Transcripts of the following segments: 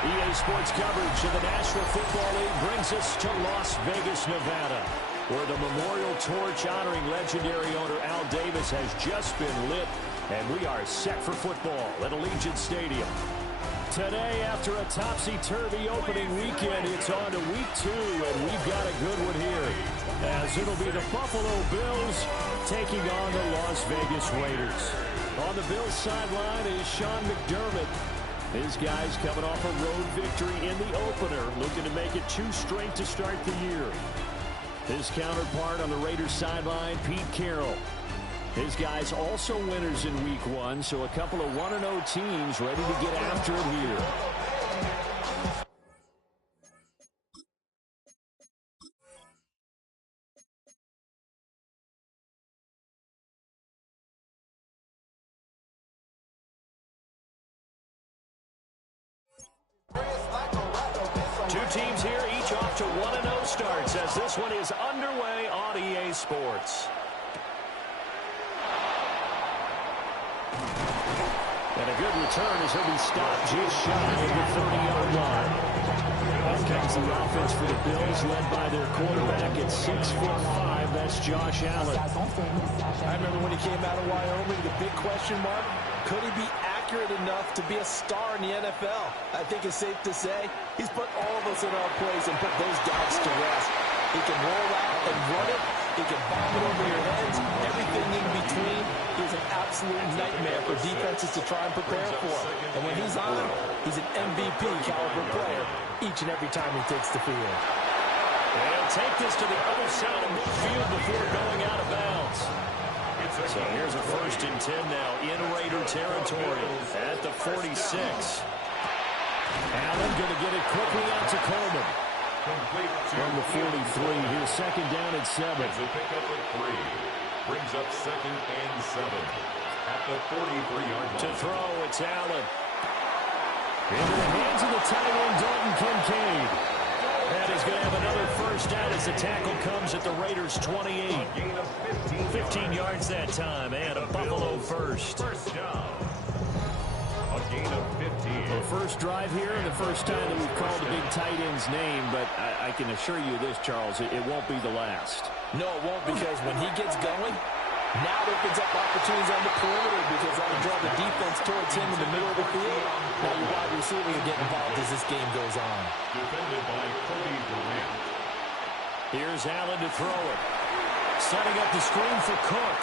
EA Sports coverage of the National Football League brings us to Las Vegas, Nevada, where the memorial torch honoring legendary owner Al Davis has just been lit, and we are set for football at Allegiant Stadium. Today, after a topsy-turvy opening weekend, it's on to week 2, and we've got a good one here, as it'll be the Buffalo Bills taking on the Las Vegas Raiders. On the Bills sideline is Sean McDermott. His guys coming off a road victory in the opener, looking to make it 2 straight to start the year. His counterpart on the Raiders sideline, Pete Carroll. His guys also winners in week 1, so a couple of 1-0 teams ready to get after it here. Two teams here, each off to 1-0 starts as this one is underway on EA Sports. And a good return as he'll be stopped just shy of the 30-yard line. Out comes the offense for the Bills, led by their quarterback at 6'5". That's Josh Allen. I remember when he came out of Wyoming, the big question mark, could he be accurate enough to be a star in the NFL? I think it's safe to say he's put all of us in our place and put those doubts to rest. He can roll out and run it. He can bomb it over your heads. Everything in between is an absolute nightmare for defenses to try and prepare for. And when he's on, he's an MVP caliber player each and every time he takes the field. They'll take this to the other side of midfield before going out of bounds. So here's a 1st and 10 now in Raider territory at the 46. Allen going to get it quickly out to Coleman. From the 43, here's 2nd down and 7. It's a pickup of 3. Brings up 2nd and 7 at the 43-yard line. To throw, it's Allen. Into the hands of the tight end, Dalton Kincaid. That is going to have another 1st down as the tackle comes at the Raiders' 28. 15 yards that time, and a Buffalo first. First down. A gain of 15. Well, first drive here, and the first time that we've called the big tight end's name, but I can assure you this, Charles, it won't be the last. No, it won't, because when he gets going, now it opens up opportunities on the perimeter because that will draw the defense towards him in the middle of the field. Now your wide receiver will get involved as this game goes on. Defended by Cody Durant. Here's Allen to throw it. Setting up the screen for Cook.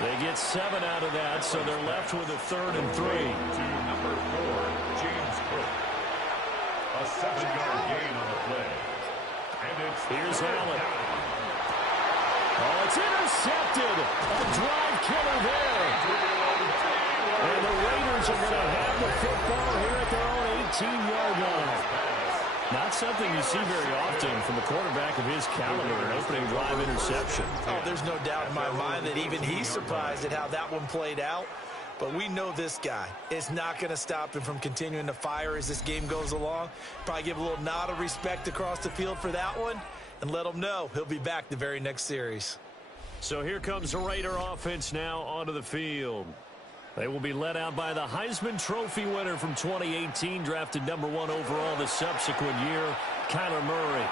They get 7 out of that, so they're left with a 3rd and 3. To number 4, James Cook. A 7-yard gain on the play. And it's here's Allen. Oh, it's intercepted. A drive killer there. And the Raiders are going to have the football here at their own 18-yard line. Not something you see very often from a quarterback of his caliber, an opening drive interception. Oh, there's no doubt in my mind that even he's surprised at how that one played out. But we know this guy is not going to stop him from continuing to fire as this game goes along. Probably give a little nod of respect across the field for that one and let him know he'll be back the very next series. So here comes the Raider offense now onto the field. They will be led out by the Heisman Trophy winner from 2018, drafted number 1 overall the subsequent year, Kyler Murray.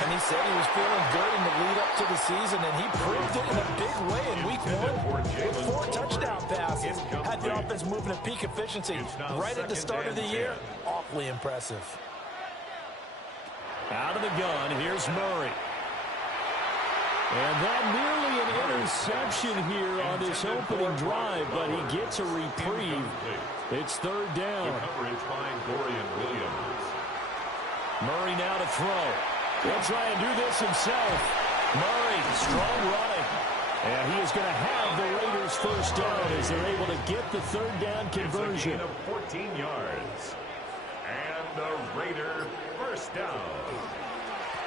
And he said he was feeling good in the lead up to the season, and he proved it in a big way in week 1 with 4 touchdown passes. Had the offense moving at peak efficiency right at the start of the year. Awfully impressive. Out of the gun, here's Murray. And that nearly an interception here on this opening drive, but he gets a reprieve. It's 3rd down. Coverage by Dorian Williams. Murray now to throw. He'll try and do this himself. Murray, strong running. And he is going to have the Raiders' 1st down as they're able to get the 3rd down conversion. It's a gain of 14 yards. And the Raider 1st down.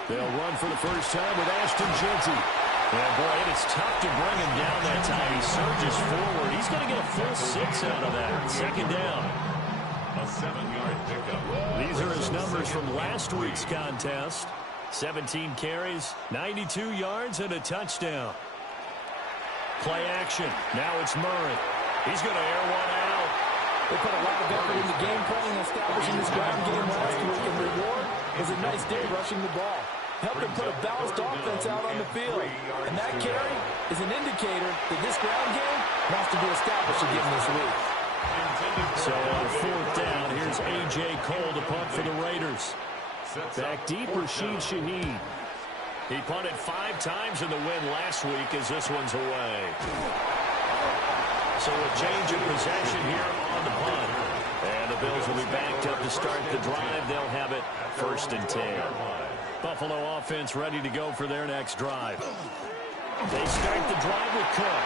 They'll run for the first time with Ashton Jeanty. And boy, it's tough to bring him down that time. He surges forward. He's going to get a full 6 out of that. 2nd down. A 7-yard pickup. These are his numbers from last week's contest. 17 carries, 92 yards, and a touchdown. Play action. Now it's Murray. He's going to air one out. They put a lot of effort into game planning establishing this ground game last week, and the reward was a nice day rushing the ball. Helped them put a balanced offense out on the field. And that carry is an indicator that this ground game wants to be established again this week. So on fourth down, here's A.J. Cole to punt for the Raiders. Back deep, Rashid Shaheed. He punted 5 times in the win last week as this one's away. So a change of possession here on the punt. And the Bills will be backed up to start the drive. They'll have it 1st and 10. Buffalo offense ready to go for their next drive. They start the drive with Cook.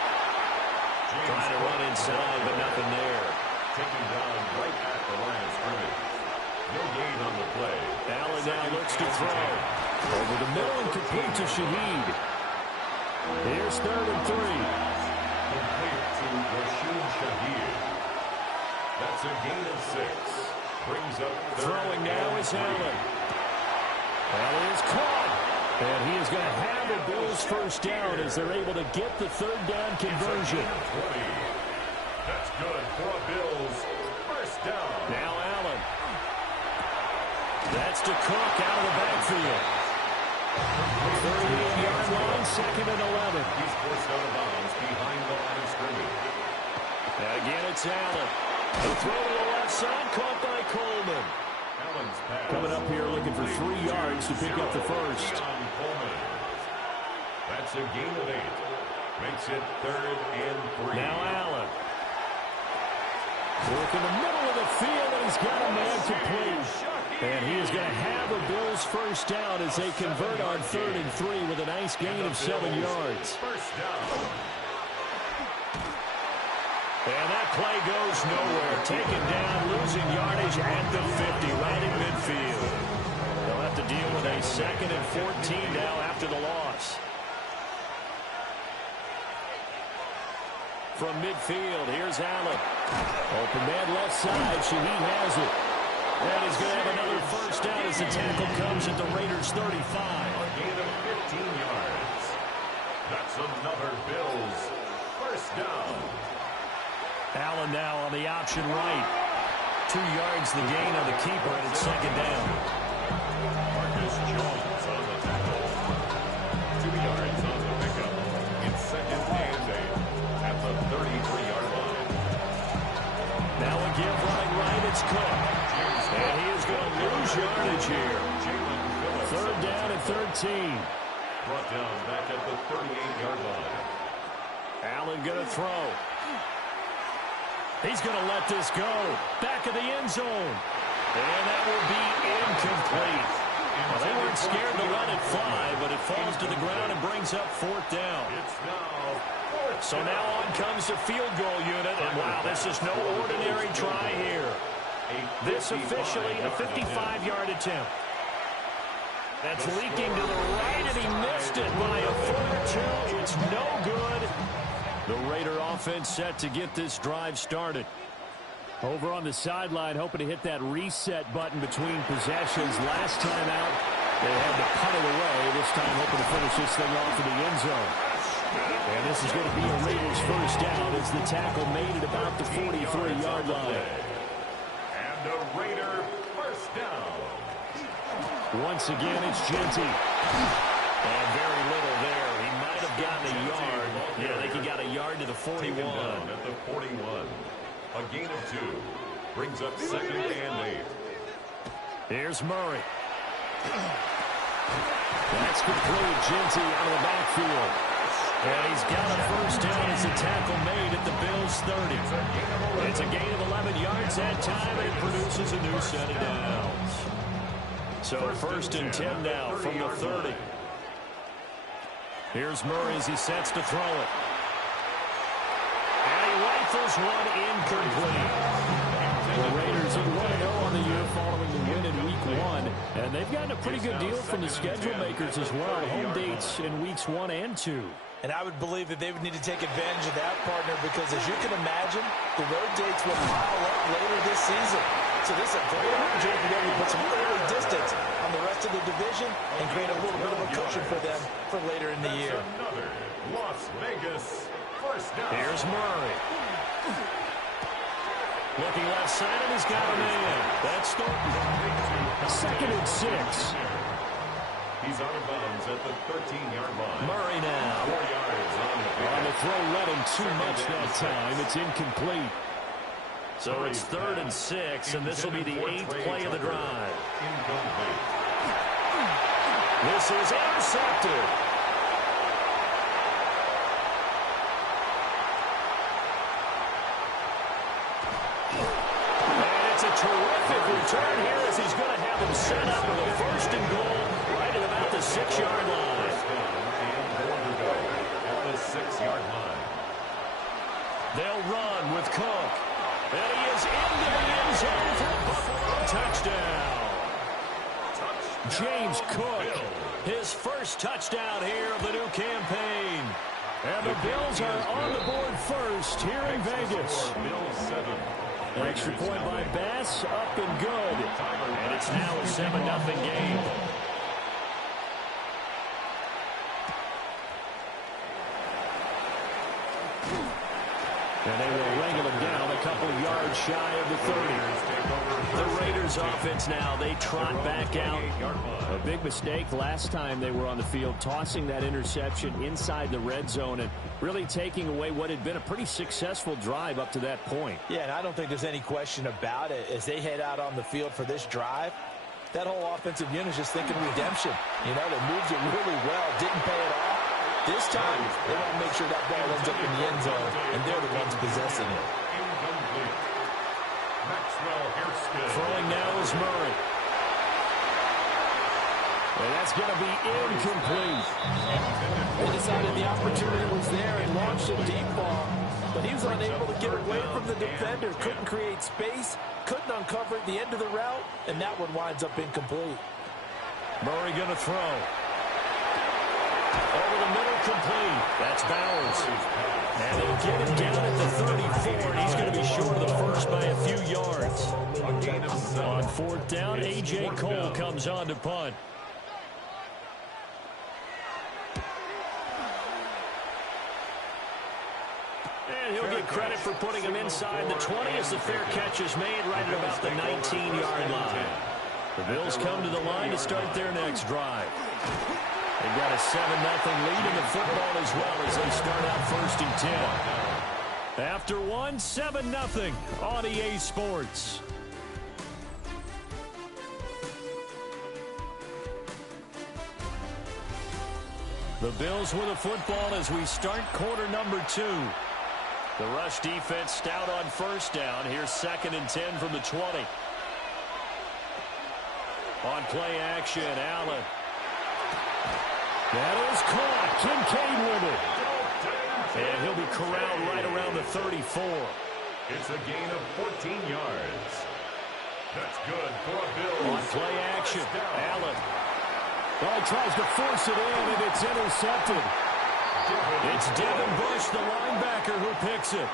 Trying to run inside, but nothing there. Taking down right at the line of scrimmage. No gain on the play. Allen now looks to throw. Over the middle and complete to Shaheed. Here's 3rd and 3. Complete to Rashid Shaheed. That's a gain of 6. Brings up throwing now is Allen. Allen is caught. And he is going to have the Bills first down as they're able to get the 3rd down conversion. That's good for a Bills first down. Now Allen. That's to Cook out of the backfield. 38-yard line, 2nd and 11. He's forced out of bounds behind the line of scrimmage. And again, it's Allen. The throw to the left side, caught by Coleman. Allen's pass. Coming up here looking for 3 yards to pick up the first. That's a gain of 8. Makes it 3rd and 3. Now Allen. Work in the middle of the field, and he's got a man complete. And he is going to have a Bills first down as they convert on 3rd and 3 with a nice gain of 7 yards. First down. And that play goes nowhere. Taken down, losing yardage at the 50, right in midfield. They'll have to deal with a 2nd and 14 now after the loss. From midfield, here's Allen. Open man left side. Shaheed has it. And he's going to have another first down as the tackle comes at the Raiders' 35. A gain of 15 yards. That's another Bills first down. Allen now on the option right. 2 yards the gain on the keeper, and it's 2nd down. Marcus Jones on the tackle. 2 yards on the pickup. It's 2nd and 8 at the 33-yard line. Now a give running right, it's Cook. And he is going to lose yardage here. 3rd down and 13. Brought down back at the 38-yard line. Allen going to throw. He's going to let this go. Back of the end zone. And that will be incomplete. Well, they weren't scared to let it fly, but it falls to the ground and brings up 4th down. It's now So now on comes the field goal unit, and wow, this is no ordinary try here. This officially a 55-yard attempt. That's leaking to the right, and he missed it by a foot or 2. It's no good. The Raider offense set to get this drive started. Over on the sideline, hoping to hit that reset button between possessions. Last time out, they had to punt it away. This time hoping to finish this thing off in the end zone. And this is going to be a Raiders first down as the tackle made it about the 43-yard line. And a Raider first down. Once again, it's Genty. And very little there. He might have gotten a yard. Yeah, they can get a yard to the 41. Taken down at the 41. A gain of 2. Brings up 2nd and 8. Here's Murray. That's complete. Genty out of the backfield. And he's got a first down as a tackle made at the Bills' 30. It's a gain of 11 yards that time, and it produces a new set of downs. So 1st and 10 now from the 30. Here's Murray as he sets to throw it. And he rifles one incomplete. The Raiders are 1-0 on the year following the win in Week 1. And they've gotten a pretty good deal from the schedule makers as well. Home dates in Weeks 1 and 2. And I would believe that they would need to take advantage of that, partner, because as you can imagine, the road dates will pile up later this season. So this is a great opportunity for them to put some early distance on the rest of the division and create a little bit of a cushion for them for later in the year. Another Las Vegas first down. Here's Murray. Looking left side, and he's got a man. That's Thornton. 2nd and 6. He's out of bounds at the 13-yard line. Murray now. 4 yards on the throw. Let him too much that time. It's incomplete. So it's 3rd and 6, and this will be the 8th play of the drive. Incomplete. This is intercepted. And it's a terrific return here as he's going to have him set up with a 1st and goal right at about the 6-yard line. At the 6-yard line. They'll run with Cook. And he is into the end zone for a Buffalo touchdown. James Cook, his first touchdown here of the new campaign. And the Bills are on the board first here in Vegas. An extra point by Bass, up and good. And it's now a 7-0 game. And they will wrangle him down a couple of yards shy of the 30. The Raiders offense now, they trot back out. A big mistake last time they were on the field, tossing that interception inside the red zone and really taking away what had been a pretty successful drive up to that point. Yeah, and I don't think there's any question about it. As they head out on the field for this drive, that whole offensive unit is just thinking redemption. You know, they moved it really well, didn't pay it off. This time, they want to make sure that ball ends up in the end zone, and they're the ones possessing it. Throwing now is Murray. And that's going to be incomplete. They decided the opportunity was there and launched a deep ball, but he was unable to get away from the defender, couldn't create space, couldn't uncover at the end of the route, and that one winds up incomplete. Murray going to throw. Over the middle, complete. That's Bowers. And they'll get him down at the 34, and he's going to be short of the first by a few yards. On 4th down, A.J. Cole comes on to punt. And he'll get credit for putting him inside the 20 as the fair catch is made right at about the 19-yard line. The Bills come to the line to start their next drive. They've got a 7-0 lead in the football as well as they start out 1st and 10. After one, 7-0 on EA Sports. The Bills with the football as we start quarter number 2. The rush defense stout on 1st down. Here's 2nd and 10 from the 20. On play action, Allen. That is caught. Kincaid with it. And he'll be corralled right around the 34. It's a gain of 14 yards. That's good for a Bills. On play action, Allen. Well, he tries to force it in, and it's intercepted. It's Devin Bush, the linebacker, who picks it.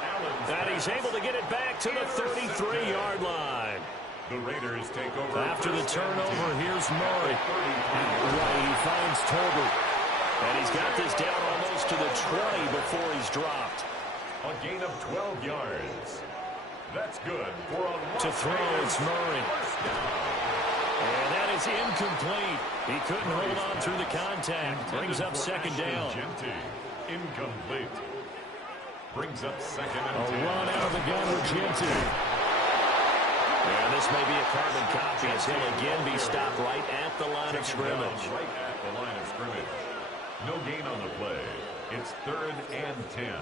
And he's able to get it back to the 33-yard line. The Raiders take over. After the turnover, here's Murray. Right, he finds Tolbert. And he's got this down almost to the 20 before he's dropped. A gain of 12 yards. That's good for a to throw, it's Murray. And that is incomplete. He couldn't hold on through the contact. Brings up 2nd down. Incomplete. Brings up 2nd and 10. A run out of the gun with Genty. And this may be a carbon copy as he'll again be stopped right at the line of scrimmage. Right at the line of scrimmage. No gain on the play. It's 3rd and 10.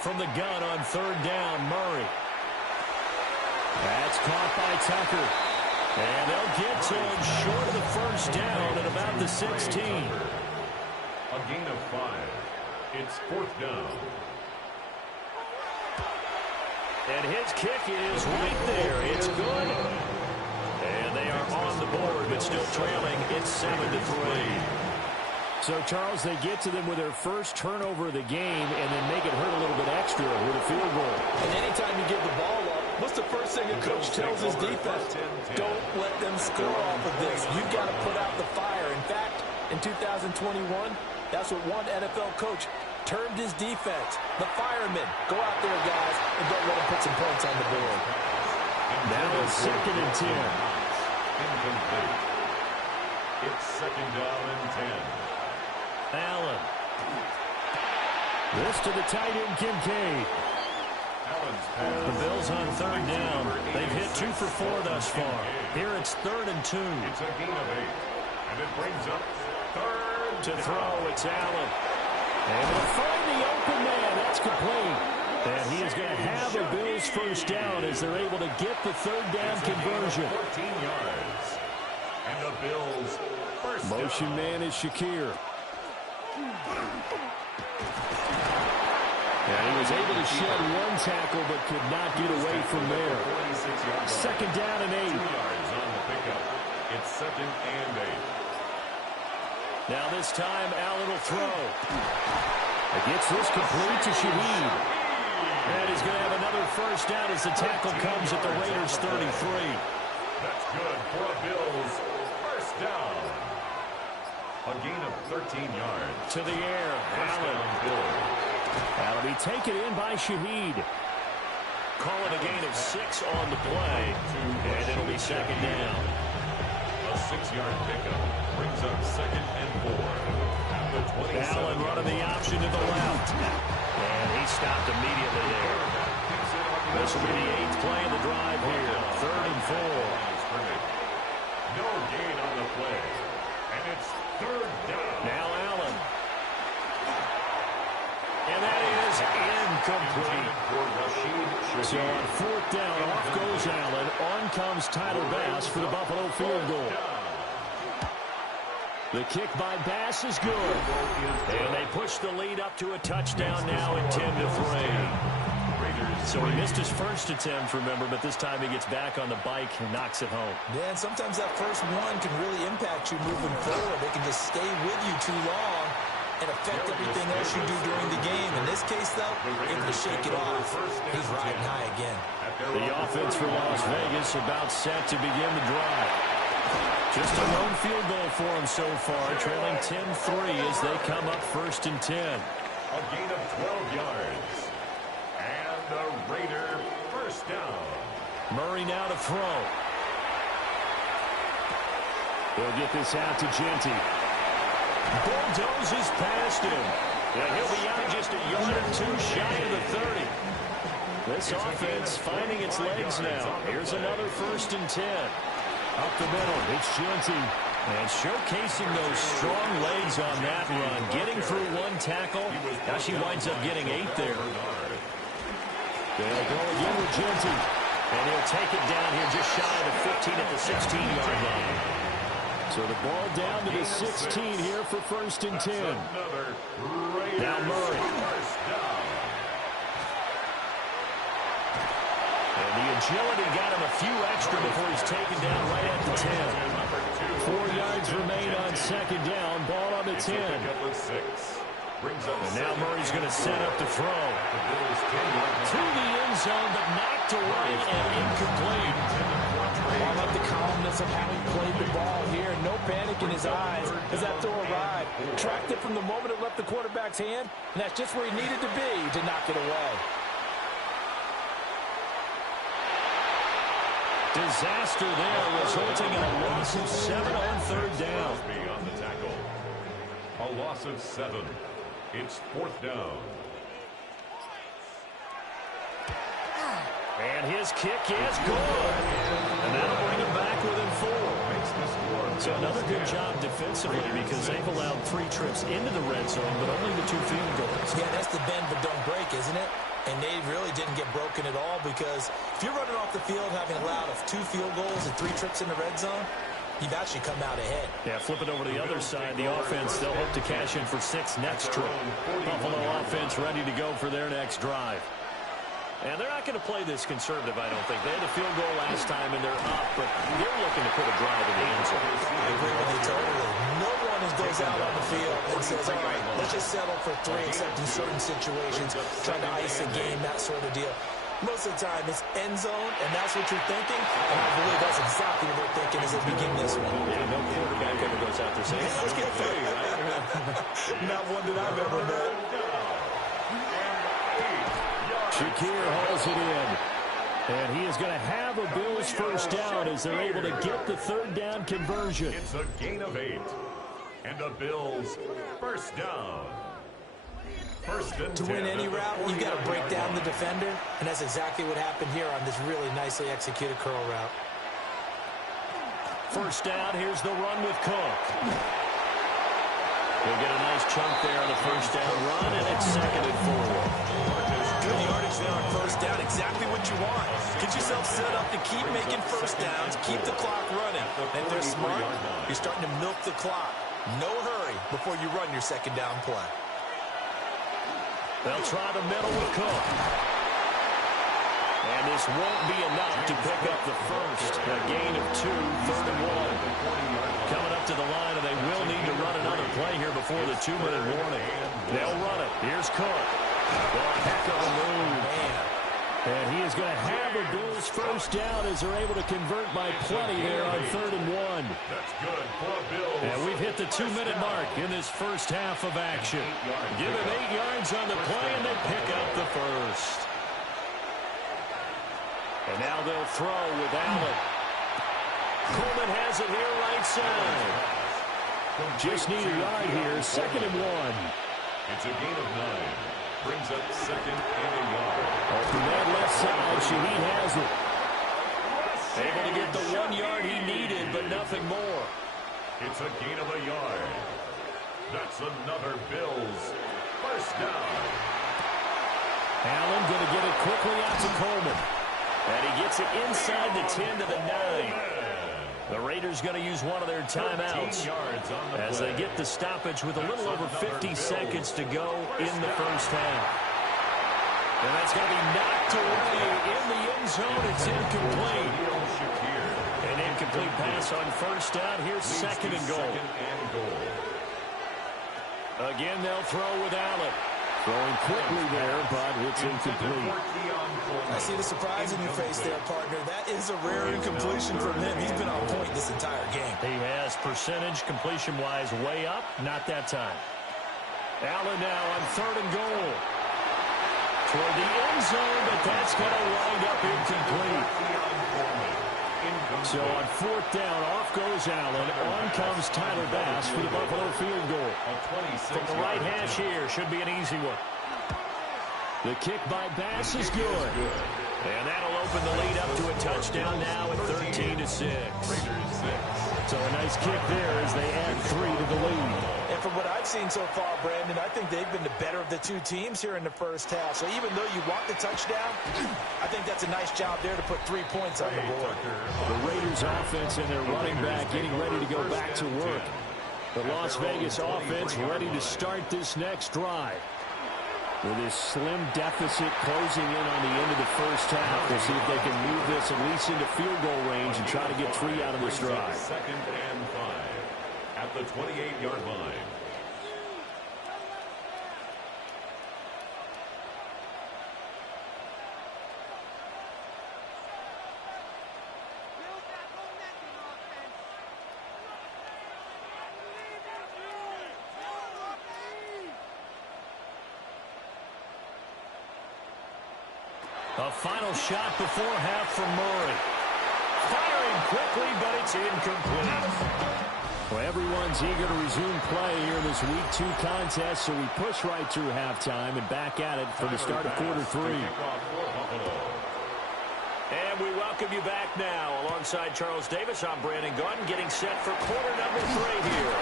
From the gun on 3rd down, Murray. That's caught by Tucker. And they'll get to him short of the 1st down at about the 16. A gain of 5. It's 4th down. And his kick is right there. It's good. And they are on the board, but still trailing. It's 7-3. So, Charles, they get to them with their first turnover of the game and then make it hurt a little bit extra with a field goal. And anytime you give the ball up, what's the first thing a coach tells his defense? Don't let them score off of this. You've got to put out the fire. In fact, in 2021, that's what one NFL coach Turned his defense. The firemen. Go out there, guys, and don't let him put some points on the board. Now it's 2nd and 10. Incomplete. It's 2nd down and 10. Allen. This to the tight end, Kincaid. The Bills on 3rd down. They've hit 2 for 4 thus far. Here it's 3rd and 2. It's a gain of 8. And it brings up 3rd To throw, it's Allen. Able to find the open man. That's complete. And he is going to have a Bills first down as they're able to get the 3rd down conversion. 14 yards. And the Bills first Motion down. man is Shakir. And he was able to shed 1 tackle but could not get away from there. 2nd down and 8. 2 yards on the pickup. It's 2nd and 8. Now this time, Allen will throw. Gets this complete to Shaheed. And he's going to have another first down as the tackle comes at the Raiders' 33. That's good for a Bills first down. A gain of 13 yards. To the air, Allen. That'll be taken in by Shaheed. Call it a gain of 6 on the play. And it'll be 2nd down. A 6-yard pickup brings up 2nd and 4. At the 27. Allen running the option to the left. And he stopped immediately there. This will be the 8th play of the drive here. 3rd and 4. No gain on the play. And it's 3rd down. Now Allen. And that is incomplete. So on 4th down, off goes Allen. On comes Tyler Bass for the Buffalo field goal. The kick by Bass is good. And they push the lead up to a touchdown now at 10-3. So he missed his first attempt, remember, but this time he gets back on the bike and knocks it home. Yeah, and sometimes that first one can really impact you moving forward. They can just stay with you too long and affect everything else you do during the game. In this case, though, able to shake it off. He's riding high again. The offense for Las Vegas about set to begin the drive. Just a lone field goal for him so far, trailing 10-3 as they come up 1st and 10. A gain of 12 yards. And the Raider first down. Murray now to throw. They'll get this out to Genty. Bulldozes past him. Yeah, he'll be out just a yard or 2 shy of the 30. This offense finding its legs now. Here's another 1st and 10. Up the middle, it's Genty. And showcasing those strong legs on that run. Getting through 1 tackle. Now she winds up getting 8 there. They'll go again with Genty. And he'll take it down here just shy of the 15 at the 16-yard line. So the ball down to the 16 here for 1st and 10. Now Murray. And the agility got him a few extra before he's taken down right at the 10. 4 yards remain on 2nd down. Ball on the 10. And now Murray's going to set up the throw. To the end zone, but knocked away and incomplete. I like the calmness of how he played the ball here. No panic in his eyes as that throw arrived. Tracked it from the moment it left the quarterback's hand, and that's just where he needed to be to knock it away. Disaster there, resulting in a loss of 7 on 3rd down. On the tackle. A loss of 7. It's 4th down. And his kick is good. And that'll bring him back within 4. So another good job defensively because they've allowed 3 trips into the red zone, but only the 2 field goals. Yeah, that's the bend but don't break, isn't it? And they really didn't get broken at all because if you're running off the field having allowed 2 field goals and 3 trips in the red zone, you've actually come out ahead. Yeah, flip it over to the other side. The offense, they'll hope to cash in for 6 next trip. Buffalo offense ready to go for their next drive. And they're not going to play this conservative, I don't think. They had a field goal last time, and they're up, but they're looking to put a drive in the end zone. I agree with you totally. No one goes out on the field and says, all right, let's just settle for 3, except in certain situations, trying to ice a game, that sort of deal. Most of the time, it's end zone, and that's what you're thinking. And I believe that's exactly what they're thinking as they begin this one. Yeah, no quarterback ever goes out there saying, hey, let's get 3, right? Not one that I've ever heard. Shakir hauls it in. And he is going to have a Bills first down as they're able to get the third down conversion. It's a gain of 8. And the Bills first down. To win any route, you've got to break down the defender, and that's exactly what happened here on this really nicely executed curl route. First down, here's the run with Cook. He'll get a nice chunk there on the first down run, and it's 2nd and 4. Good yardage there on first down, exactly what you want. Get yourself set up to keep making first downs, keep the clock running. And if they're smart, you're starting to milk the clock. No hurry before you run your second down play. They'll try the middle with Cook. And this won't be enough to pick up the first. A gain of 2, 3rd and 1. Coming up to the line, and they will need to run another play here before the 2-minute warning. They'll run it. Here's Cook. Well, a heck of a move. And he is going to have a Bills first down as they're able to convert by plenty there on 3rd and 1. That's good for Bills. And we've hit the 2-minute mark in this first half of action. Give him 8 yards on the play, and they pick up the first. And now they'll throw with Allen. Coleman has it here right side. Just need a yard here, 2nd and 1. It's a gain of 9. Brings up 2nd and a yard. Open that left side, Shaheed has it. Able to get the 1 yard he needed, but nothing more. It's a gain of a yard. That's another Bills first down. Allen going to get it quickly out to Coleman. And he gets it inside the 10 to the 9. The Raiders going to use one of their timeouts as they get the stoppage with a little over 50 seconds to go in the first half. And that's going to be knocked away in the end zone. It's incomplete. An incomplete pass on first down. Here's 2nd and goal. Again, they'll throw with Allen. Throwing quickly there, but it's incomplete. I see the surprise in your face there, partner. That is a rare incompletion from him. He's been on point this entire game. He has percentage completion-wise way up. Not that time. Allen now on 3rd and goal. Toward the end zone, but that's going to wind up incomplete. So on 4th down, off goes Allen. On comes Tyler Bass for the Buffalo field goal. From the right hash here, should be an easy one. The kick by Bass is good. And that'll open the lead up to a touchdown now at 13-6. So a nice kick there as they add 3 to the lead. And from what I've seen so far, Brandon, I think they've been the better of the two teams here in the first half. So even though you want the touchdown, I think that's a nice job there to put 3 points on the board. The Raiders offense and their running back getting ready to go back to work. The Las Vegas offense ready to start this next drive. With this slim deficit closing in on the end of the first half, we'll see if they can move this at least into field goal range and try to get 3 out of this drive. 2nd and 5 at the 28-yard line. A final shot before half from Murray. Firing quickly, but it's incomplete. Well, everyone's eager to resume play here in this Week 2 contest, so we push right through halftime and back at it for the start of quarter 3. And we welcome you back now. Alongside Charles Davis, I'm Brandon Gaudin, getting set for quarter number 3 here.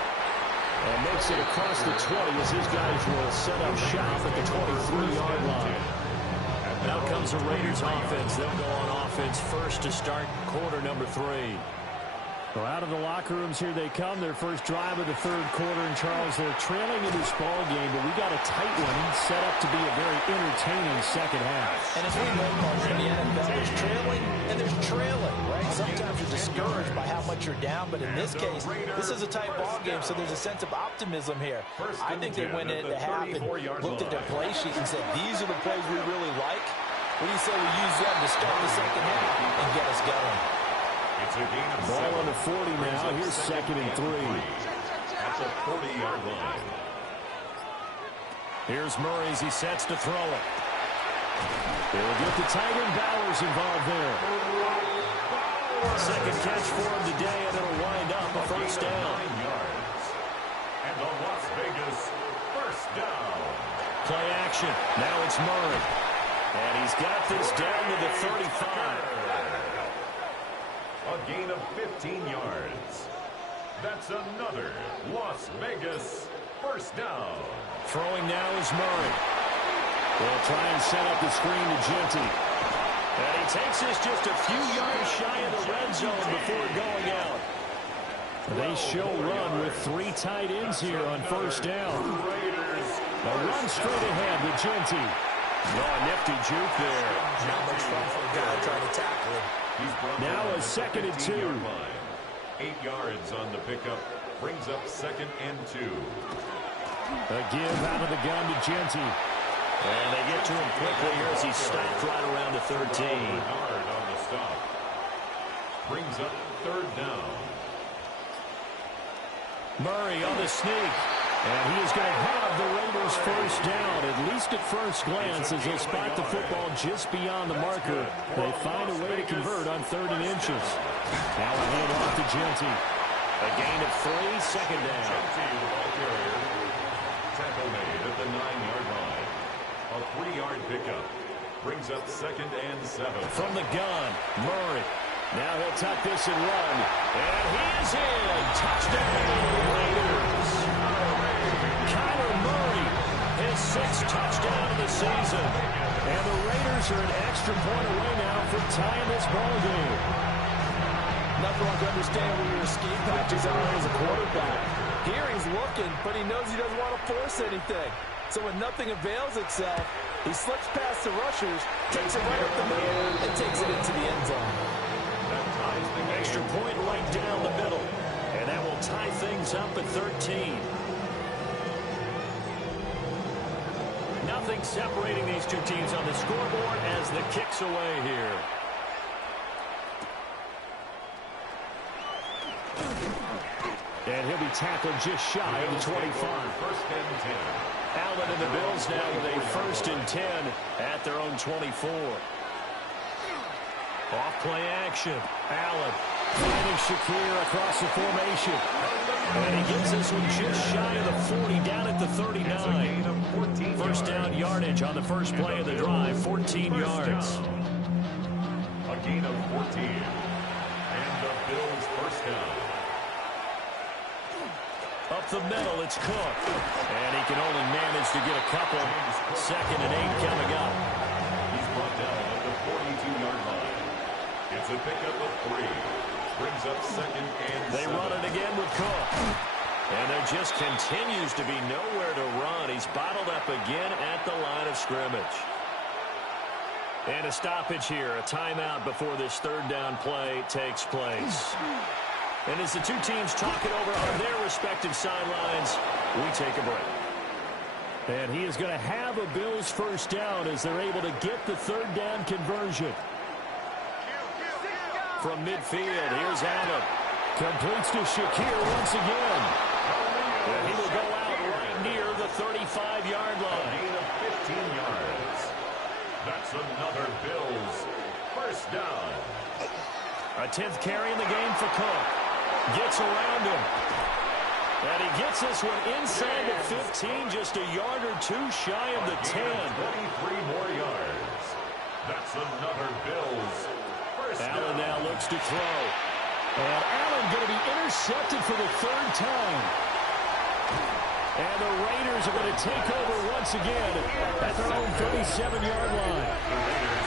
And makes it across the 20 as his guys will set up shop at the 23-yard line. Now comes the Raiders offense. They'll go on offense first to start quarter number 3. Well, out of the locker rooms here they come. Their first drive of the 3rd quarter. And Charles, they're trailing in this ball game, but we got a tight one set up to be a very entertaining second half. And as we know, partner, in the NFL, there's trailing and there's trailing, right? Sometimes you're discouraged by how much you're down, but in this case, this is a tight ball game, so there's a sense of optimism here. I think they went into half and looked at their play sheet and said, these are the plays we really like. What do you say we use them to start the second half and get us going? It's a gain of ball on the 40 now. Here's 2nd and 3. At the 40-yard line. Here's Murray as he sets to throw it. They'll get the tight end Bowers involved there. Second catch for him today, and it'll wind up a first down. 9 yards. And the Las Vegas first down. Play action. Now it's Murray. And he's got this down to the 35. A gain of 15 yards. That's another Las Vegas first down. Throwing now is Murray. They'll try and set up the screen to Genty. And he takes this just a few yards shy of the red zone before going out. They show run with 3 tight ends here on first down. A run straight ahead with Genty. Oh, nifty juke there. Not much fun for a guy trying to tackle him. Now a 2nd and 2. 8 yards on the pickup. Brings up 2nd and 2. A give out of the gun to Genty. And they get to him quickly here as he stopped right around the 13. Hard on the stop. Brings up 3rd down. Murray on the sneak. And he is going to have the Raiders first down, at least at first glance, as they'll spot the football just beyond the marker. They find a way to convert on 3rd and inches. Now a hand off to Genty. A gain of 3, 2nd down. Genty, the ball carrier. Tackle made at the 9-yard line. A 3-yard pickup. Brings up 2nd and 7. From the gun, Murray. Now he'll tuck this and run. And he is in. Touchdown, Raiders. Kyler Murray, his 6th touchdown of the season. And the Raiders are an extra point away now from tying this ball game. Nothing like understand where your escape patches are as a quarterback. Here he's looking, but he knows he doesn't want to force anything. So when nothing avails itself, he slips past the rushers, takes it right up the middle, and takes it into the end zone. Extra point right down the middle. And that will tie things up at 13. Nothing separating these two teams on the scoreboard as the kick's away here. And he'll be tackled just shy of the 25. First and 10. Allen and the Bills now with a 1st and 10 at their own 24. Off play action. Allen finding Shakir across the formation. And he gets this one just shy of the 40 down at the 39. First down yardage on the first play of the drive, 14 yards. A gain of 14. And the Bills first down. Up the middle, it's Cook. And he can only manage to get a couple. 2nd and 8 coming up. He's brought down at the 42-yard line. It's a pickup of 3. Brings up 2nd and 7. They run it again with Cook. And there just continues to be nowhere to run. He's bottled up again at the line of scrimmage. And a stoppage here, a timeout before this 3rd down play takes place. And as the two teams talk it over on their respective sidelines, we take a break. And he is going to have a Bills first down as they're able to get the 3rd down conversion. From midfield, here's Allen. Completes to Shakir once again. And he will go out right near the 35-yard A line. gain of 15 yards. That's another Bills first down. A 10th carry in the game for Cook. Gets around him. And he gets this one inside the 15, just a yard or 2 shy of the 10. 23 more yards. That's another Bills first down. Allen now looks to throw. And Allen going to be intercepted for the 3rd time. And the Raiders are going to take over once again at their own 37-yard line.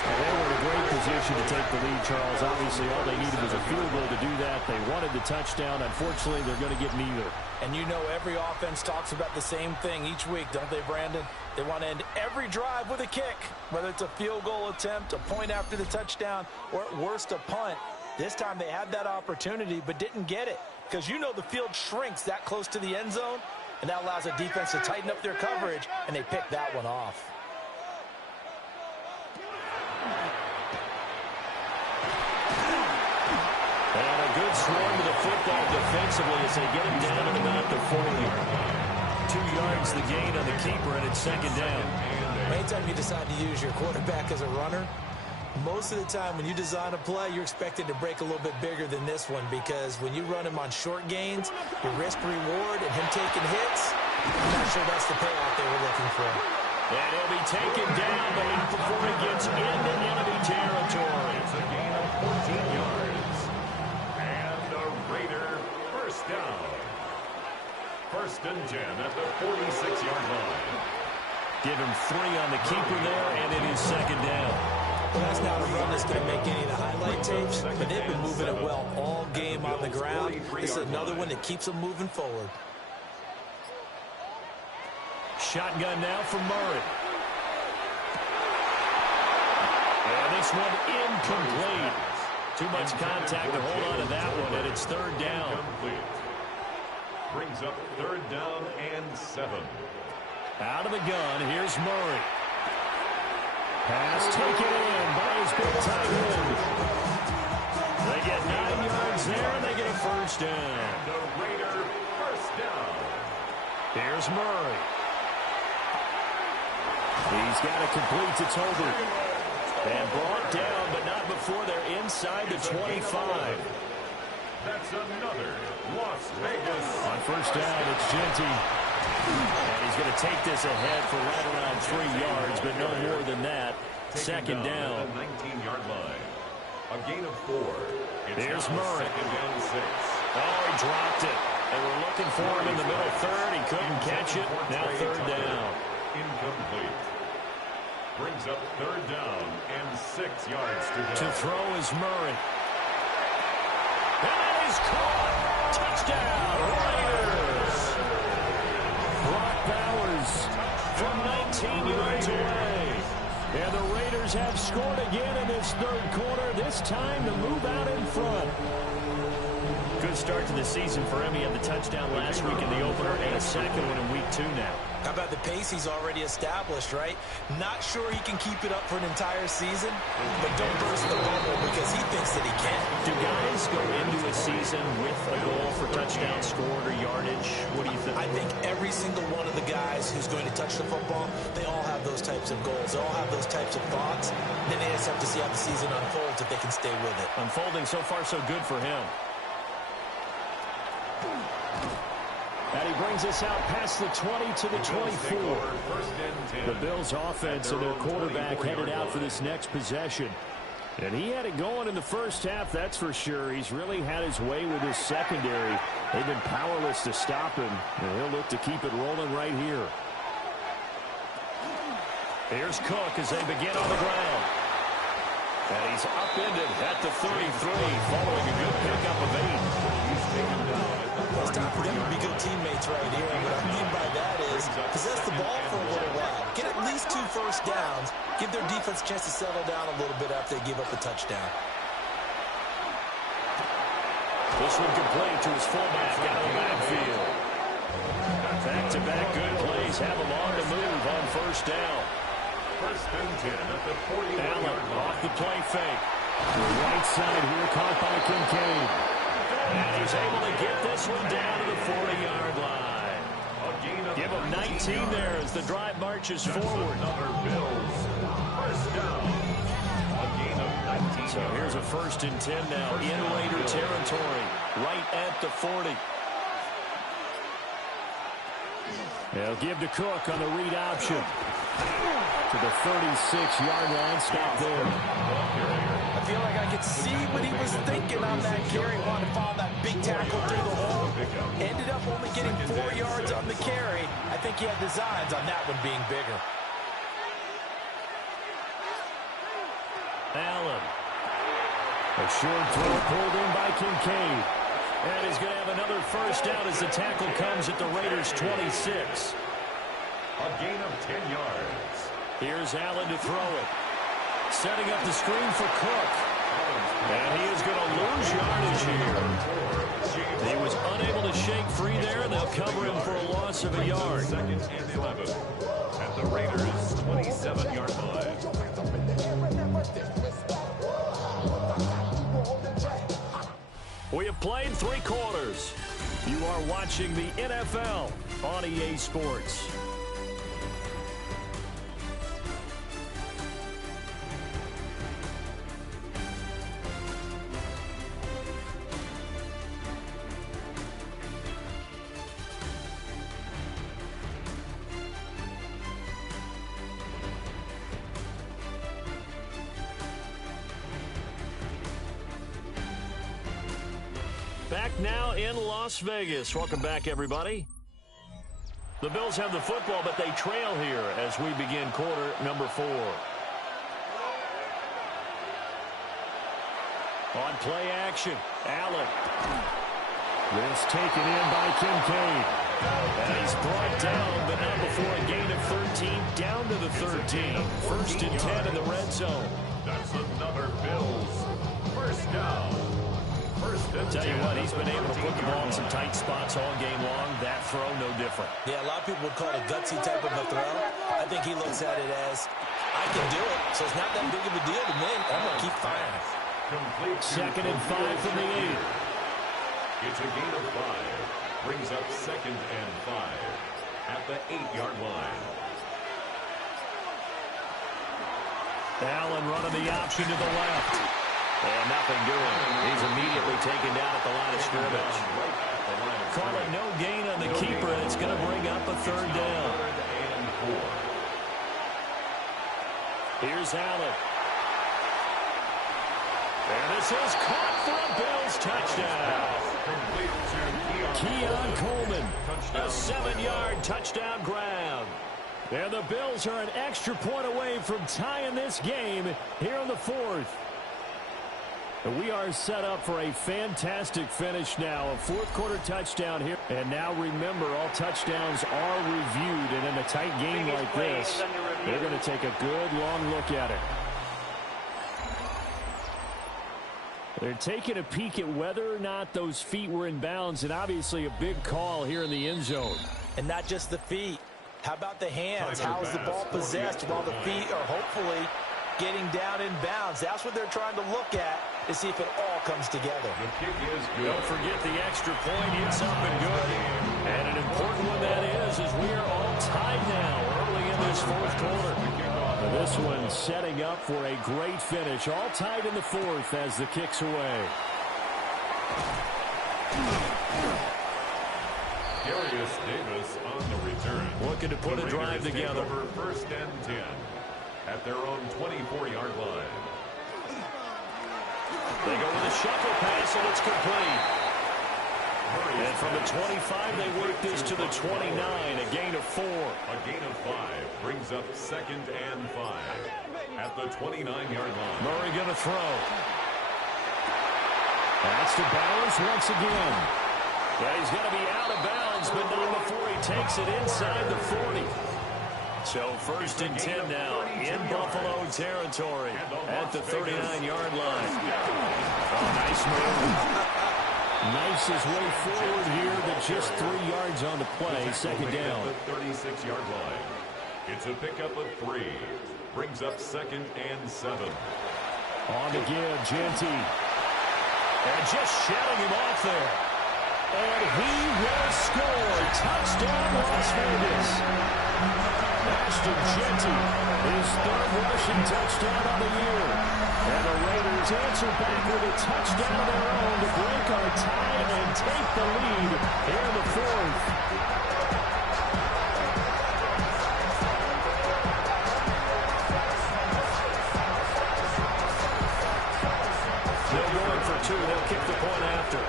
They were in a great position to take the lead, Charles. Obviously, all they needed was a field goal to do that. They wanted the touchdown. Unfortunately, they're going to get neither. And you know every offense talks about the same thing each week, don't they, Brandon? They want to end every drive with a kick, whether it's a field goal attempt, a point after the touchdown, or at worst, a punt. This time they had that opportunity but didn't get it because you know the field shrinks that close to the end zone, and that allows a defense to tighten up their coverage, and they pick that one off. And a good swarm to the football defensively as they get him down at about the 40. 2 yards the gain on the keeper, and it's second down. Anytime you decide to use your quarterback as a runner, most of the time when you design a play, you're expected to break a little bit bigger than this one, because when you run him on short gains, your risk-reward and him taking hits, I'm not sure that's the payoff they were looking for. And he'll be taken down, but not before he gets into enemy territory. It's a gain of 14 yards. And a Raider first down. First and 10 at the 46-yard line. Give him 3 on the keeper there, and it is second down. Well, that's not a run that's going to make any of the highlight tapes, but they've been moving it well all game on the ground. This is another one that keeps them moving forward. Shotgun now for Murray. And this one incomplete. Too much contact to hold on to that one, and it's third down. Incomplete. Brings up third down and 7. Out of the gun, here's Murray. Pass taken in by his big tight end. They get 9 yards there, and they get a first down. And a Raider first down. Here's Murray. He's got it complete to Tolbert. And brought down, but not before they're inside the 25. That's another Las Vegas. On first down, it's Genty. And he's going to take this ahead for right around 3 yards, but no more than that. Second down. At the 19-yard line. A gain of 4. Here's Murray. Second down 6. Oh, he dropped it. They were looking for him in the middle third. He couldn't catch it. Now third down. Incomplete. Brings up third down and 6 yards to go. To throw is Murray. And that is caught. Touchdown, Raiders. Brock Bowers from 19 yards away. And the Raiders have scored again in this third quarter, this time to move out in front. Good start to the season for him. He had the touchdown last week in the opener and a second one in week 2 now. How about the pace he's already established, right? Not sure he can keep it up for an entire season, but don't burst the bubble because he thinks that he can. Do guys go into a season with a goal for touchdowns scored or yardage? What do you think? I think every single one of the guys who's going to touch the football, they all have those types of goals. They all have those types of thoughts. And then they just have to see how the season unfolds if they can stay with it. Unfolding so far so good for him. And he brings us out past the 20 to the 24. The Bills' offense and their quarterback headed out for this next possession. And he had it going in the first half, that's for sure. He's really had his way with his secondary. They've been powerless to stop him, and he'll look to keep it rolling right here. Here's Cook as they begin on the ground. And he's upended at the 33, following a good pickup of 8. He's taken down. It's time for them to be good teammates right here. And what I mean by that is possess the ball for a little while. Get at least 2 first downs. Give their defense a chance to settle down a little bit after they give up a touchdown. This one complete to his fullback out of the backfield. Back-to-back good plays have him on the move on first down. First and 10 at the 40-yard Allen line. off the play fake. The right side here caught by Kincaid. And he's able to get this one down to the 40-yard line. Give him 19 there as the drive marches forward. Another Bills first down. A gain of 19. So here's a first and 10 now in Raider territory, right at the 40. They'll give to Cook on the read option. To the 36-yard line, stop there. I feel like I could see what he was thinking on that carry. Wanted to follow that big tackle through the hole. Ended up only getting 4 yards on the carry. I think he had designs on that one being bigger. Allen. A short throw pulled in by Kincaid. And he's going to have another first down as the tackle comes at the Raiders' 26. A gain of 10 yards. Here's Allen to throw it. Setting up the screen for Cook. And he is going to lose yardage here. He was unable to shake free there, and they'll cover him for a loss of a yard. Second and 11 at the Raiders' 27-yard line. We have played 3 quarters. You are watching the NFL on EA Sports. Back now in Las Vegas. Welcome back, everybody. The Bills have the football, but they trail here as we begin quarter number 4. On play action, Allen. This taken in by Kincaid. And he's brought down, but not before a gain of 13, down to the 13. First and 10 in the red zone. That's another Bills first down. Tell you what, he's been able to put the ball in some tight spots all game long. That throw, no different. Yeah, a lot of people would call it a gutsy type of a throw. I think he looks at it as, I can do it, so it's not that big of a deal to me. I'm going to keep firing. Second and 5 from the 8. It's a gain of 5. Brings up second and 5 at the 8-yard line. Allen running the option to the left. And nothing doing. He's immediately taken down at the line of scrimmage. Call it no gain on the keeper, and it's going to bring up a third down. Here's Allen. And this is caught for a Bills touchdown. Keon Coleman, a 7-yard touchdown grab. And the Bills are an extra point away from tying this game here in the 4th. We are set up for a fantastic finish now. A fourth-quarter touchdown here. And now remember, all touchdowns are reviewed. And in a tight game like this, they're going to take a good, long look at it. They're taking a peek at whether or not those feet were in bounds. And obviously a big call here in the end zone. And not just the feet. How about the hands? How is the ball possessed while the feet are hopefully getting down in bounds? That's what they're trying to look at to see if it all comes together. The kick is good. Don't forget the extra point. It's up and good. And an important one that is we are all tied now early in this fourth quarter. This one setting up for a great finish. All tied in the 4th as the kick's away. Darius Davis on the return. Looking to put a drive together. Over first and 10 at their own 24-yard line. They go with a shuffle pass, and it's complete. And from the 25, they work this to the 29, a gain of 4. A gain of 5 brings up second and 5 at the 29-yard line. Murray going to throw. That's to Bowers once again. Yeah, he's going to be out of bounds, but not before he takes it inside the 40. So first and 10 now in Buffalo territory at the 39-yard line. Oh, nice move. Knifes his way forward here, but just 3 yards on the play. Second down. At the 36-yard line. It's a pickup of 3. Brings up second and 7. On to give, Genty. And just shutting him off there. And he will score. Touchdown, Las Vegas. Ashton Genty, his 3rd rushing touchdown of the year. And the Raiders answer back with a touchdown of their own to break our tie and take the lead here in the 4th. They're going for 2. They'll kick the point after.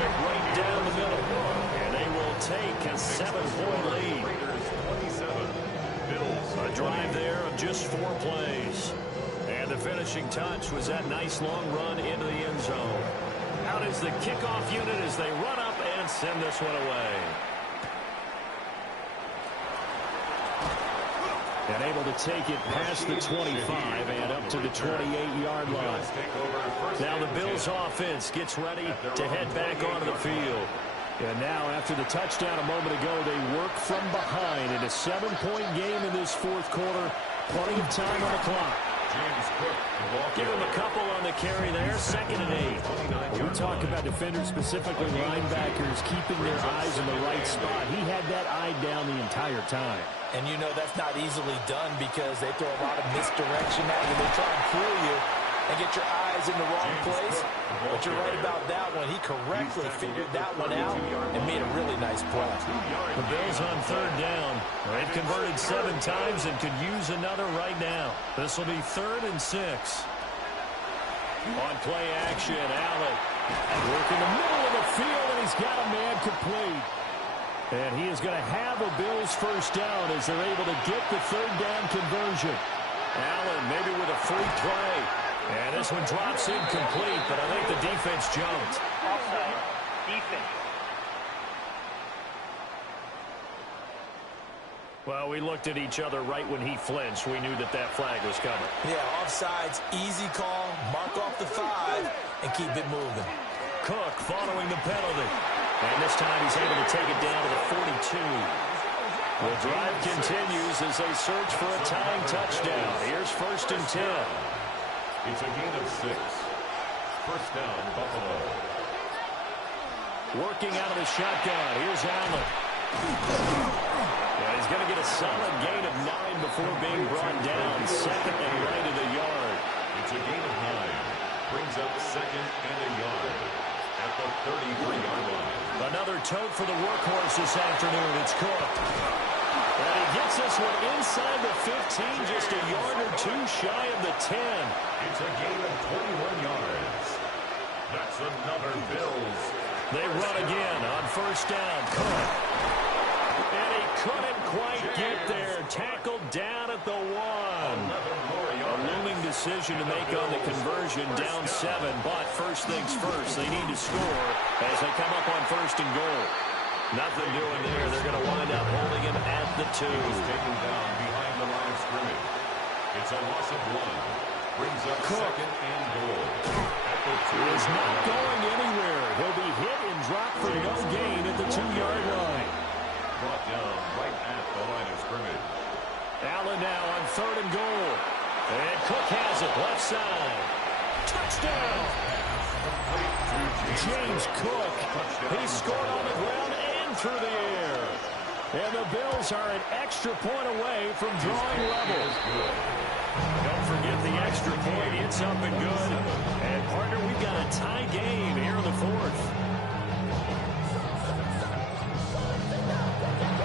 Right down the middle. And they will take a 7-point lead. Raiders 27. Bills. A drive there of just 4 plays. And the finishing touch was that nice long run into the end zone. Out is the kickoff unit as they run up and send this one away. And able to take it past the 25 and up to the 28-yard line. Now the Bills offense gets ready to head back onto the field. And now after the touchdown a moment ago, they work from behind in a 7-point game in this 4th quarter. Plenty of time on the clock. James Cook. Give him a couple on the carry there. 2nd and 8. We talk about defenders, specifically linebackers, keeping their eyes in the right spot. He had that eye down the entire time. And you know that's not easily done because they throw a lot of misdirection at you. They try and fool you and get your eyes in the wrong place. But you're right about that one. He correctly figured that one out and made a really nice play. The Bills on 3rd down. They've converted 7 times and could use another right now. This will be 3rd and 6. On play action, Allen. Work in the middle of the field, and he's got a man complete. And he is going to have a Bills first down as they're able to get the 3rd down conversion. Allen maybe with a free play. And this one drops incomplete, but I think the defense jumped. Offside. Defense. Well, we looked at each other right when he flinched. We knew that that flag was coming. Yeah, offsides, easy call, mark off the 5, and keep it moving. Cook following the penalty. And this time he's able to take it down to the 42. The drive continues as they search for a tying touchdown. Here's 1st and 10. It's a gain of 6. First down, Buffalo. Working out of the shotgun. Here's Allen. And he's going to get a solid gain of 9 before being brought down. 2nd and right of the yard. It's a gain of 9. Brings up 2nd and a yard at the 33-yard line. Another tote for the workhorse this afternoon. It's Cook. And he gets this one inside the 15, just a yard or 2 shy of the 10. It's a gain of 21 yards. That's another Bills. They run again on 1st down. Cook. And he couldn't quite get there. Tackled down at the 1. A looming decision to make on the conversion, down 7. But first things first, they need to score as they come up on 1st and goal. Nothing doing there. They're going to wind up holding him at the 2. He's taken down behind the line of scrimmage. It's a loss of 1. Brings up Cook. 2nd and goal at the 2. He is not going anywhere. He'll be hit and dropped for no gain at the 2-yard line. Brought down right at the line of scrimmage. Allen now on 3rd and goal. And Cook has it left side. Touchdown! James Cook. He scored on the ground and through the air. And the Bills are an extra point away from drawing level. Don't forget the extra point. It's up and good. And, partner, we've got a tie game here in the 4th.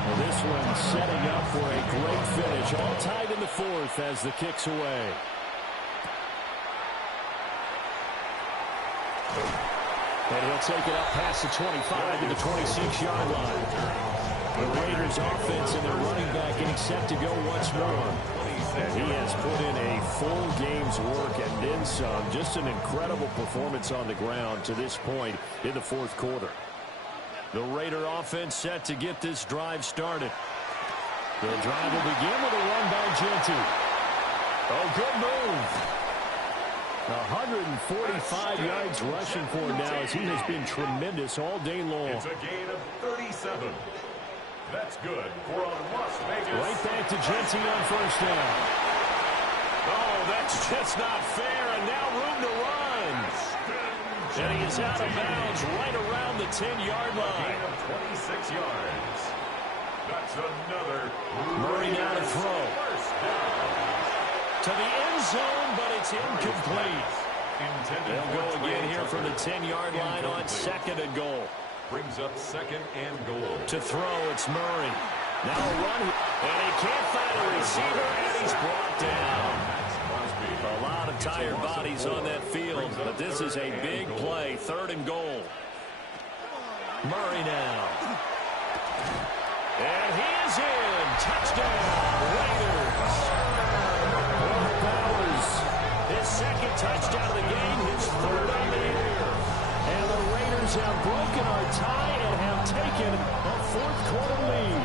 Well, this one setting up for a great finish. All tied in the 4th as the kick's away. And he'll take it up past the 25 to the 26-yard line. The Raiders offense and their running back getting set to go once more. And he has put in a full game's work and then some. Just an incredible performance on the ground to this point in the 4th quarter. The Raider offense set to get this drive started. The drive will begin with a run by Genty. Oh, good move. 145 yards rushing for him now as he has been tremendous all day long. It's a gain of 37. That's good for a Las Vegas. Right back to Genty on 1st down. Oh, that's just not fair, and now room to run. And he is out of bounds right around the 10-yard line. Gain of 26 yards. That's another. Murray now to throw. First down. To the end zone, but it's incomplete. They'll go again here from the 10-yard line on 2nd and goal. Brings up 2nd and goal. To throw, it's Murray. Now a run, and he can't find a receiver, and he's brought down. A lot of tired bodies on that field, but this is a big play. 3rd and goal. Murray now. And he is in. Touchdown, Raiders. His 2nd touchdown of the game, his 3rd on the year. And the Raiders have broken our tie and have taken a 4th quarter lead.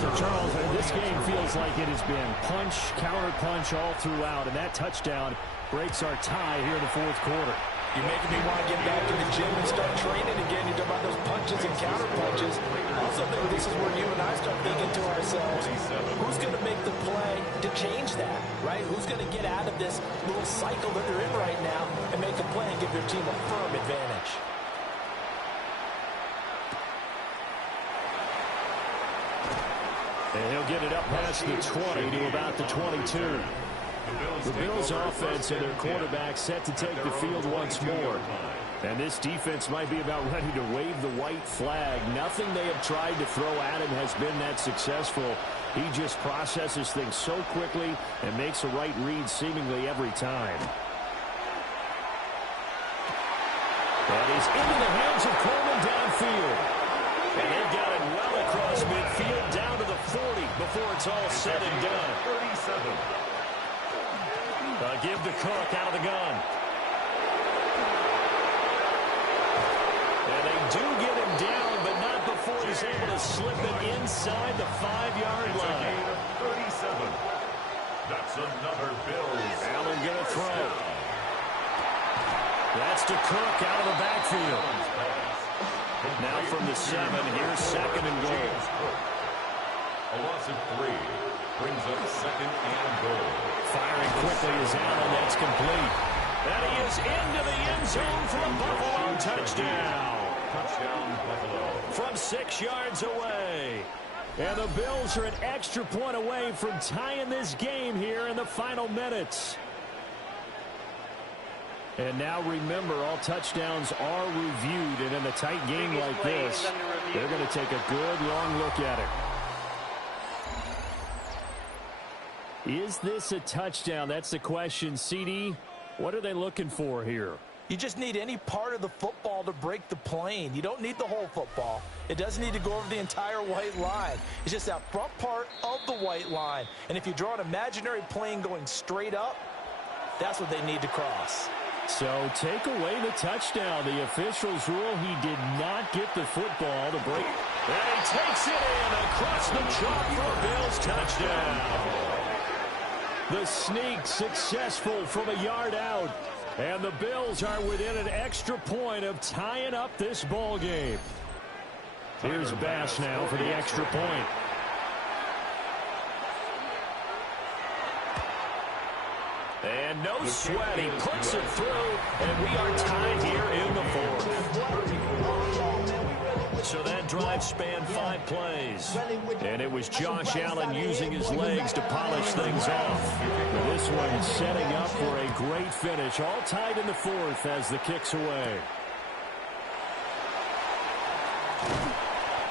So, Charles, this game feels like it has been punch, counter-punch all throughout, and that touchdown breaks our tie here in the 4th quarter. You're making me want to get back in the gym and start training again. You talk about those punches and counter punches. I also think this is where you and I start thinking to ourselves, themselves, who's going to make the play to change that, right? Who's going to get out of this little cycle that they're in right now and make a play and give their team a firm advantage? And he'll get it up past the 20 to about the 22. The Bills offense and their quarterback set to take the field once more. And this defense might be about ready to wave the white flag. Nothing they have tried to throw at him has been that successful. He just processes things so quickly and makes a right read seemingly every time. That is into the hands of Coleman downfield. And they've got it well across midfield down to the 40 before it's all said and done. 37. Give to Cook out of the gun. And they do get him down, but not before he's able to slip it inside the 5-yard It's a line. gain of 37. That's another Bills. Allen going to throw. That's to Cook out of the backfield. Now from the 7, here's second and goal. A loss of 3 brings up second and goal. Firing quickly is Allen. That's complete. And he is into the end zone for a Buffalo touchdown. Touchdown, Buffalo. From 6 yards away. And the Bills are an extra point away from tying this game here in the final minutes. And now remember, all touchdowns are reviewed. And in a tight game like this, they're going to take a good long look at it. Is this a touchdown? That's the question. CD, what are they looking for here? You just need any part of the football to break the plane. You don't need the whole football. It doesn't need to go over the entire white line. It's just that front part of the white line. And if you draw an imaginary plane going straight up, that's what they need to cross. So take away the touchdown. The officials rule he did not get the football to break. And he takes it in across the chalk for a Bills touchdown. The sneak successful from a yard out. And the Bills are within an extra point of tying up this ball game. Here's Bass now for the extra point. And no sweat, he puts it through, and we are tied here in the 4th. So that drive spanned 5 plays. And it was Josh Allen using his legs to polish things off. And this one setting up for a great finish. All tied in the 4th as the kick's away.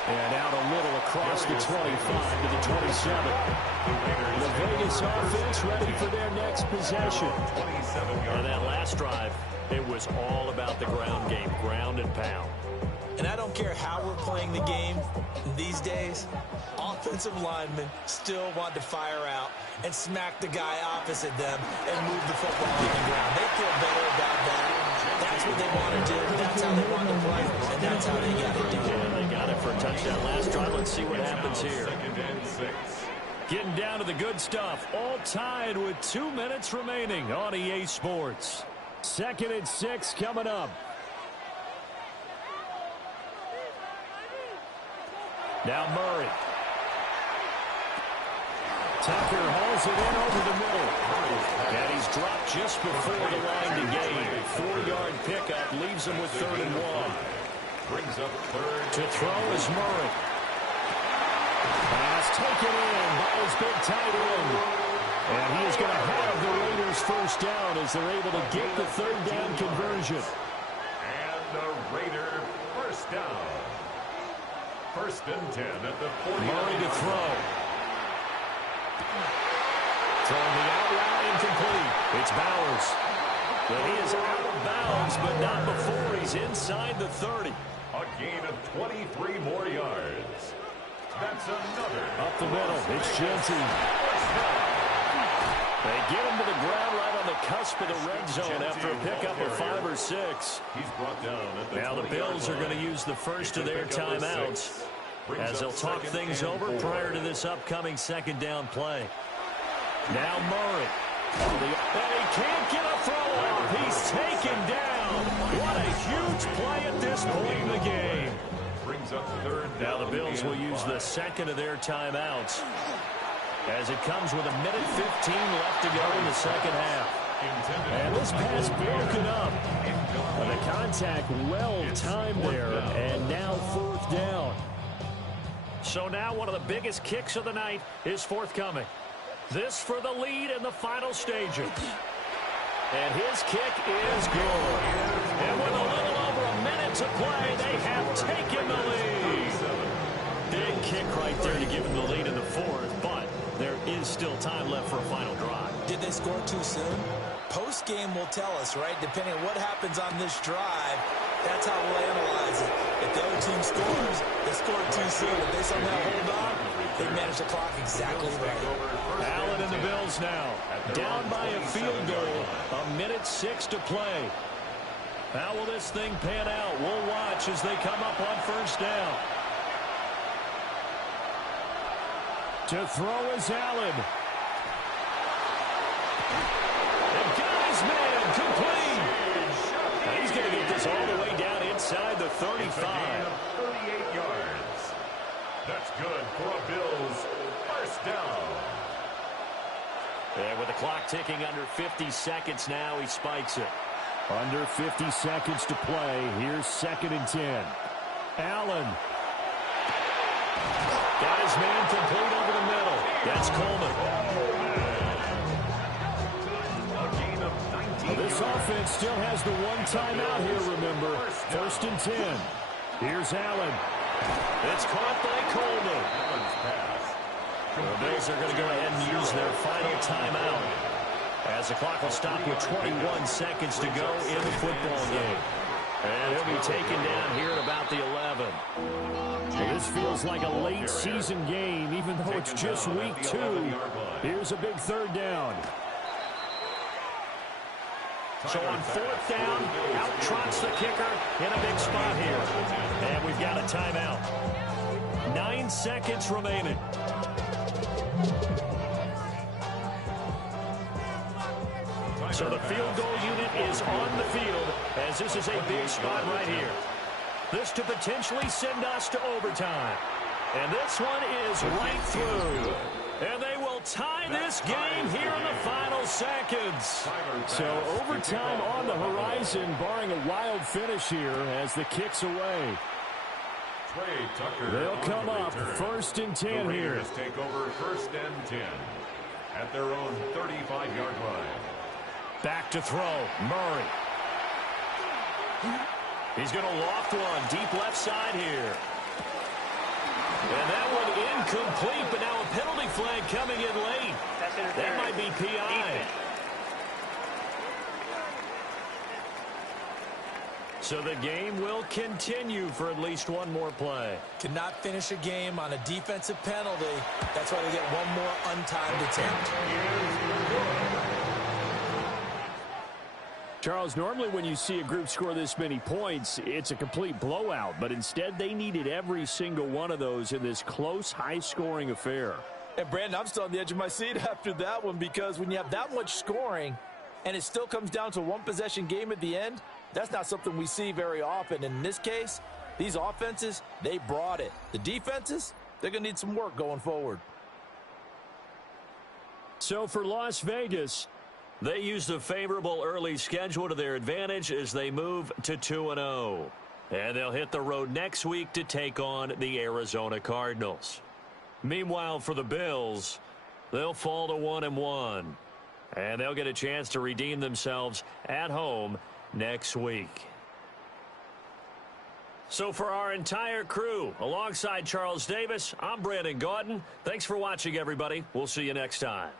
And out a little across the 25 to the 27. The Vegas offense ready for their next possession. And that last drive, it was all about the ground game, ground and pound. And I don't care how we're playing the game these days, offensive linemen still want to fire out and smack the guy opposite them and move the football on the ground. They feel better about that. That's what they want to do. That's how they want to play, and that's how they got to do it. Yeah, they got it for a touchdown last drive. Let's see what happens here. Second and 6. Getting down to the good stuff. All tied with 2 minutes remaining on EA Sports. 2nd and 6 coming up. Now Murray. Tucker hauls it in over the middle. And he's dropped just before the line to gain. 4-yard pickup leaves him with 3rd and 1. Brings up 3rd. To throw is Murray. Pass taken in by his big tight end. And he is going to have the Raiders first down as they're able to get the 3rd down conversion. And the Raider first down. 1st and 10 at the 40. Murray to throw. Throwing the out route incomplete. It's Bowers. But he is out of bounds, but not before he's inside the 30. A gain of 23 more yards. That's another. Up the middle. It's Jensen. They get him to the ground right on the cusp of the red zone after a pickup of 5 or 6. He's brought down at the Now the Bills are going to use the first of their timeouts as they'll talk things over prior to this upcoming 2nd down play. Now Murray. And he can't get a throw off. He's taken down. What a huge play at this point in the game. Brings up third Now down the Bills will use the second of their timeouts as it comes with 1:15 left to go in the second half. And this pass broken up. The contact well timed there, and now fourth down. So now one of the biggest kicks of the night is forthcoming. This for the lead in the final stages. And his kick is good. And with a little over a minute to play, they have taken the lead. Big kick right there to give them the lead in the fourth, but there is still time left for a final drive. Did they score too soon? Post-game will tell us, right? Depending on what happens on this drive, that's how we'll analyze it. If the other team scores, they scored too soon. If they somehow hold on, they manage the clock exactly right. Allen and the Bills now down by a field goal. 1:06 to play. How will this thing pan out? We'll watch as they come up on first down. To throw is Allen. And got his man complete. Now he's going to get this all the way down inside the 35. 38 yards. That's good for a Bills first down. And with the clock ticking under 50 seconds now, he spikes it. Under 50 seconds to play. Here's 2nd and 10. Allen. Got his man complete over the middle. That's Coleman. Well, this offense still has the one timeout here, remember. 1st and 10. Here's Allen. It's caught by Coleman. The Bills are going to go ahead and use their final timeout as the clock will stop with 21 seconds to go in the football game. And he'll be taken down here at about the 11. Well, this feels like a late season game, even though it's just week 2. Here's a big 3rd down. So on 4th down, out trots the kicker in a big spot here. And we've got a timeout. 9 seconds remaining. So the field goal unit is on the field as this is a big spot right here. This to potentially send us to overtime. And this one is right through. And they will tie this game here in the final seconds. So overtime on the horizon, barring a wild finish here as the kick's away. They'll come up 1st and 10 here. Take over 1st and 10 at their own 35-yard line. Back to throw, Murray. He's going to loft one deep left side here. And that one incomplete, but now a penalty flag coming in late. That might be PI. So the game will continue for at least one more play. Cannot finish a game on a defensive penalty. That's why they get one more untimed attempt. Charles, normally when you see a group score this many points, it's a complete blowout. But instead, they needed every single one of those in this close, high-scoring affair. And, Brandon, I'm still on the edge of my seat after that one because when you have that much scoring and it still comes down to a one-possession game at the end, that's not something we see very often. And in this case, these offenses, they brought it. The defenses, they're going to need some work going forward. So for Las Vegas, they use the favorable early schedule to their advantage as they move to 2-0. And they'll hit the road next week to take on the Arizona Cardinals. Meanwhile, for the Bills, they'll fall to 1-1. And they'll get a chance to redeem themselves at home next week. So for our entire crew, alongside Charles Davis, I'm Brandon Gaudin. Thanks for watching, everybody. We'll see you next time.